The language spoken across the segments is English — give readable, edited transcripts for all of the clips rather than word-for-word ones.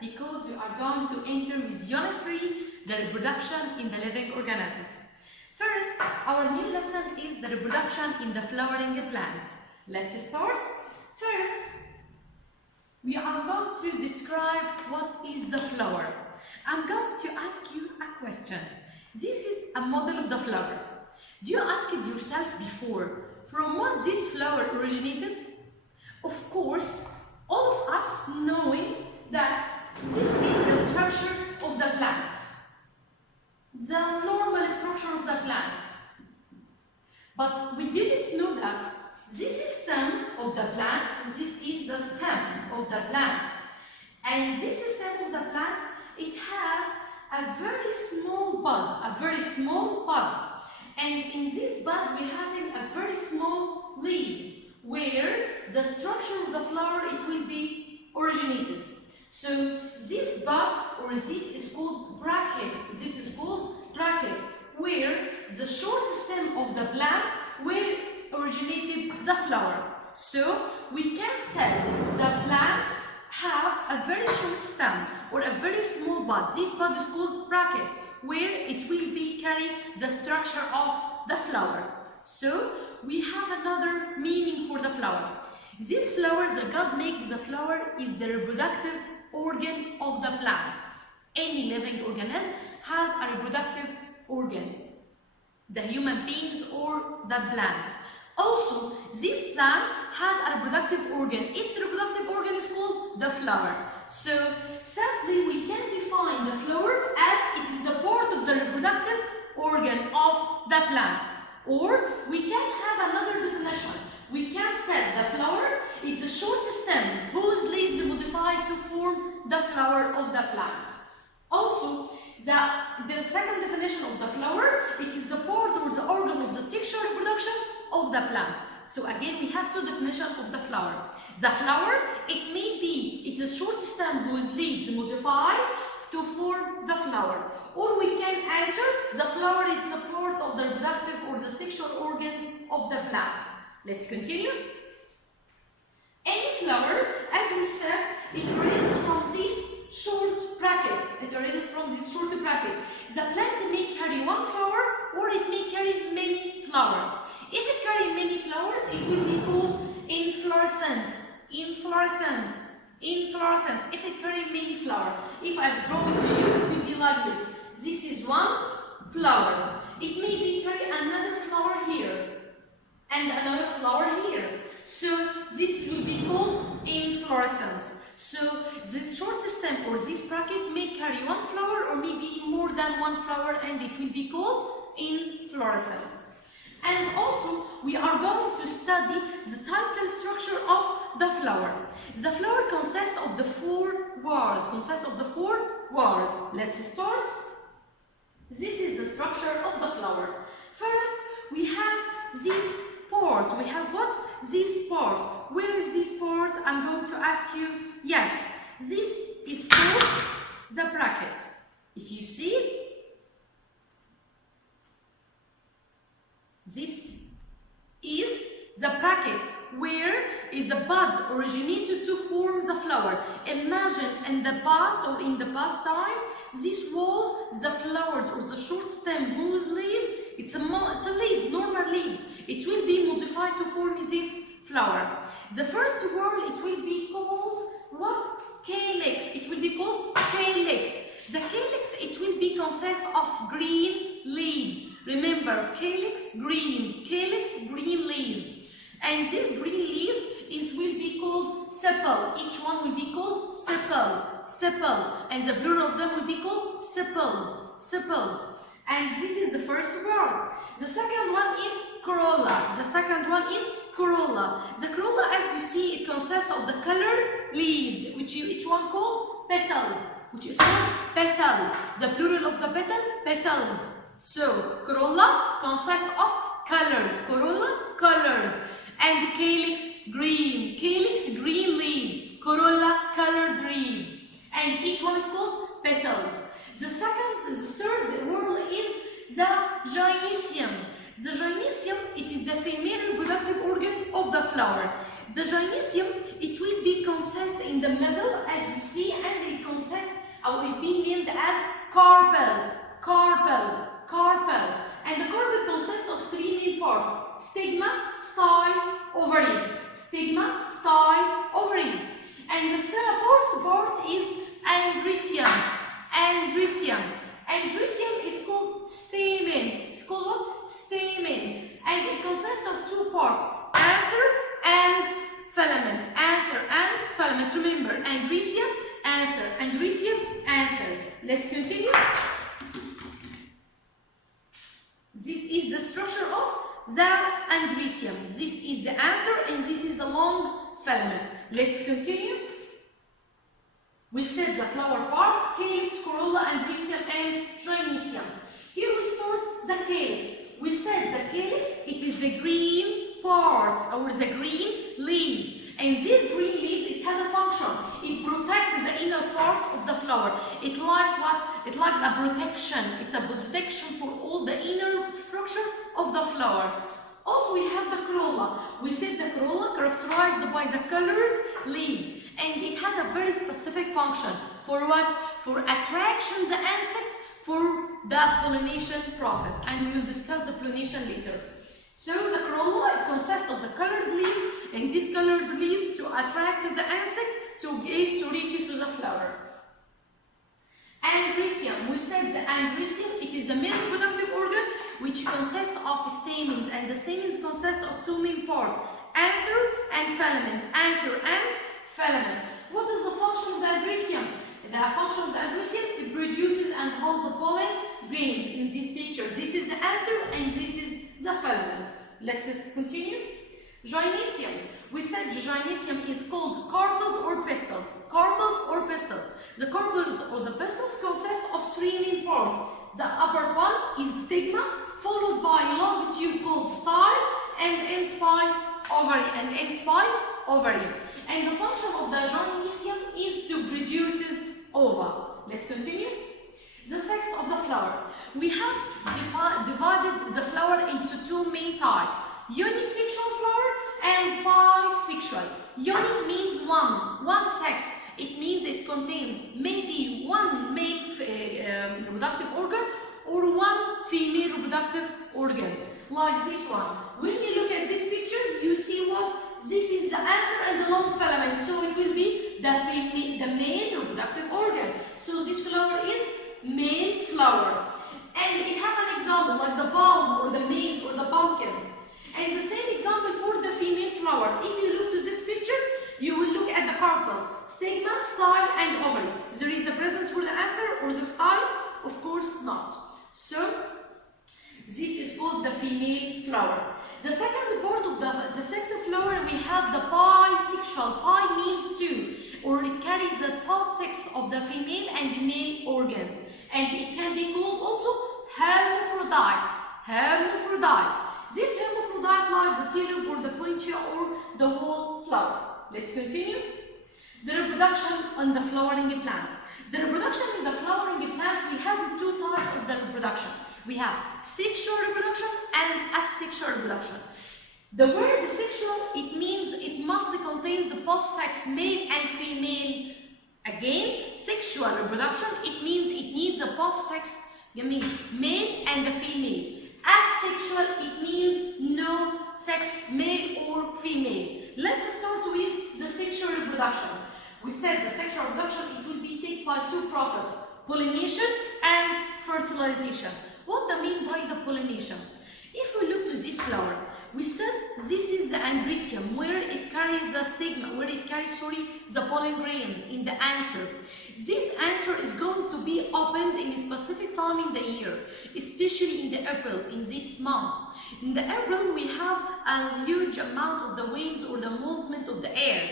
because we are going to enter with Unit 3, the reproduction in the living organisms. First, our new lesson is the reproduction in the flowering plants. Let's start. First, we are going to describe what is the flower. I'm going to ask you a question. This is a model of the flower. Do you ask it yourself before from what this flower originated? Of course, all of us knowing that this is the structure of the plant, the normal structure of the plant. But we didn't know that this is stem of the plant, this is the stem of the plant. And this stem of the plant, it has a very small bud, and in this bud we having a very small leaves where the structure of the flower it will be originated. So this bud or this is called bracket. This is called bracket where the short stem of the plant where originated the flower. So we can say the plant have a very short stem or a very small bud. This bud is called bracket where it will be carry the structure of the flower. So we have another meaning for the flower. This flower that God makes the flower is the reproductive organ of the plant. Any living organism has a reproductive organs, the human beings or the plants. Also, this plant has a reproductive organ. Its reproductive organ is called the flower. So, simply we can define the flower as it is the part of the reproductive organ of the plant. Or we can have another definition. We can say the flower is the short stem whose leaves modify to form the flower of the plant. Also, the second definition of the flower, it is the part or the organ of the sexual reproduction of the plant. So again, we have two definitions of the flower. The flower, it may be, it's a short stem whose leaves modified to form the flower. Or we can answer, the flower is a part of the reproductive or the sexual organs of the plant. Let's continue. Any flower, as we said, it arises from this short bracket. It arises from this short bracket. The plant may carry one flower or it may carry many flowers. If it carries many flowers, it will be called inflorescence. Inflorescence. Inflorescence. If it carries many flowers. If I draw it to you, it will be like this. This is one flower. It may be carry another flower here and another flower here. So this will be called inflorescence. So this short stem or this bracket may carry one flower or maybe more than one flower, and it will be called inflorescence. And also we are going to study the typical structure of the flower. The flower consists of the four whorls. Let's start. This is the structure of the flower. First, we have this part. We have what? This part. Where is this part? I'm going to ask you. Yes, this is called the bracket. If you see, this is the bracket where is the bud originated to form the flower. Imagine in the past or in the past times, this was the flowers or the short stem whose leaves, it's a leaves, normal leaves. It will be modified to form this flower. The first whorl, it will be called what? Calyx. It will be called calyx. The calyx, it will be consist of green leaves. Remember, calyx, green leaves. And these green leaves will be called sepal. Each one will be called sepal. And the plural of them will be called sepals. And this is the first word. The second one is corolla. The corolla, as we see, it consists of the colored leaves, which each one called petals, which is called petal. The plural of the petal, petals. So, corolla consists of colored, and calyx, green leaves, corolla, colored leaves, and each one is called petals. The third word is the gynecium. The gynecium, it is the female reproductive organ of the flower. The gynecium, it will be consist in the middle as we see, and it consists, or will be named as carpel. And the carpel consists of three main parts: stigma, style, ovary. Stigma, style, ovary. And the fourth part is andrecium. Andrecium is called stamen. It's called what? Stamen. And it consists of two parts: anther and filament. Anther and filament. Remember, andrecium, anther. Andrecium, anther. Let's continue. This is the structure of the andrecium. This is the anther and this is the long filament. Let's continue. We said the flower parts: calyx, corolla, andrecium, and gynecium. Here we start the calyx. We said the calyx, it is the green part or the green leaves. And these green leaves, it has a function. It protects the inner parts of the flower. It like what? It like a protection. It's a protection for all the inner structure of the flower. Also, we have the corolla. We said the corolla characterized by the colored leaves, and it has a very specific function. For what? For attraction the insects for the pollination process, and we will discuss the pollination later. So the corolla consists of the colored leaves, and these colored leaves to attract the insect to reach it to the flower. Andrecium, we said the andrecium, it is the main reproductive organ which consists of stamens, and the stamens consist of two main parts: anther and filament. Anther and filament. What is the function of the andrecium? The function of the andrecium, it produces and holds the pollen grains in this picture. This is the anther and this is the filament. Let's continue. Gynecium. We said gynecium is called carpels or pistils. Carpels or pistils. The carpels or the pistils consist of three main parts. The upper one is stigma, followed by long tube called style, and ends by ovary. And the function of the gynecium is to produce ova. Let's continue. The sex of the flower. We have divided the flower into two main types: unisexual flower and bisexual. Uni means one sex. It means it contains maybe one male reproductive organ or one female reproductive organ, like this one. When you look at this picture, you see what? This is the anther and the long filament, so it will be the male reproductive organ. So this flower is male flower. And they have an example like the palm or the maize or the pumpkins. And the same example for the female flower. If you look to this picture, you will look at the carpel, stigma, style, and ovary. There is the presence for the anther or the style? Of course not. So this is called the female flower. The second part of the sex of flower, we have the bisexual. Bi means two, or it carries the both sex of the female and the male organs. And it can be called also hermaphrodite. This hermaphrodite likes the tulip or the pointia or the whole flower. Let's continue. The reproduction on the flowering plants. The reproduction in the flowering plants, we have two types of the reproduction. We have sexual reproduction and asexual reproduction. The word sexual, it means it must contain the both sex, male and female. Again, sexual reproduction, it means it needs a both sex, it means male and the female. Asexual, it means no sex, male or female. Let's start with the sexual reproduction. We said the sexual reproduction, it will be taken by two processes: pollination and fertilization. What do I mean by the pollination? If we look to this flower, we said this is the andrecium, where it carries the stigma, where it carries, the pollen grains in the anther. This anther is going to be opened in a specific time in the year, especially in the April, in this month. In the April, we have a huge amount of the winds or the movement of the air.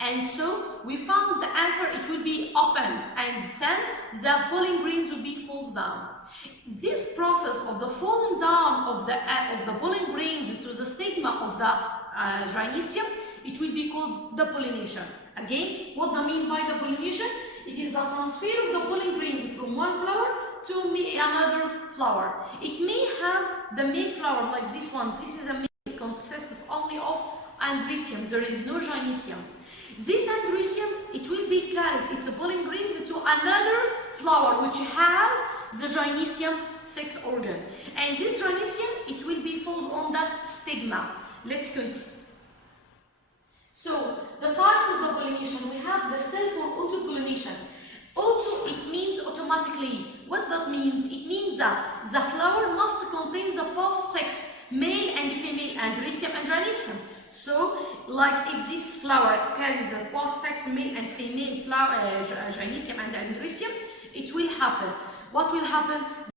And so we found the anther, it will be open, and then the pollen grains will be falls down. This process of the falling down of the pollen grains to the stigma of the gynecium, it will be called the pollination. Again, what do I mean by the pollination? It is the transfer of the pollen grains from one flower to another flower. It may have the male flower like this one. This is a male, it consists only of andrecium, there is no gynecium. This andrecium, it will be carried, its pollen grains, to another flower which has the gynecium sex organ. And this gynecium, it will be falls on the stigma. Let's continue. So, the types of the pollination, we have the self or auto-pollination. Auto, it means automatically. What that means? It means that the flower must contain the both sex, male and female, andrecium and gynecium. So, like if this flower carries the both sex, male and female flower, gynecium and andrecium, it will happen. What will happen?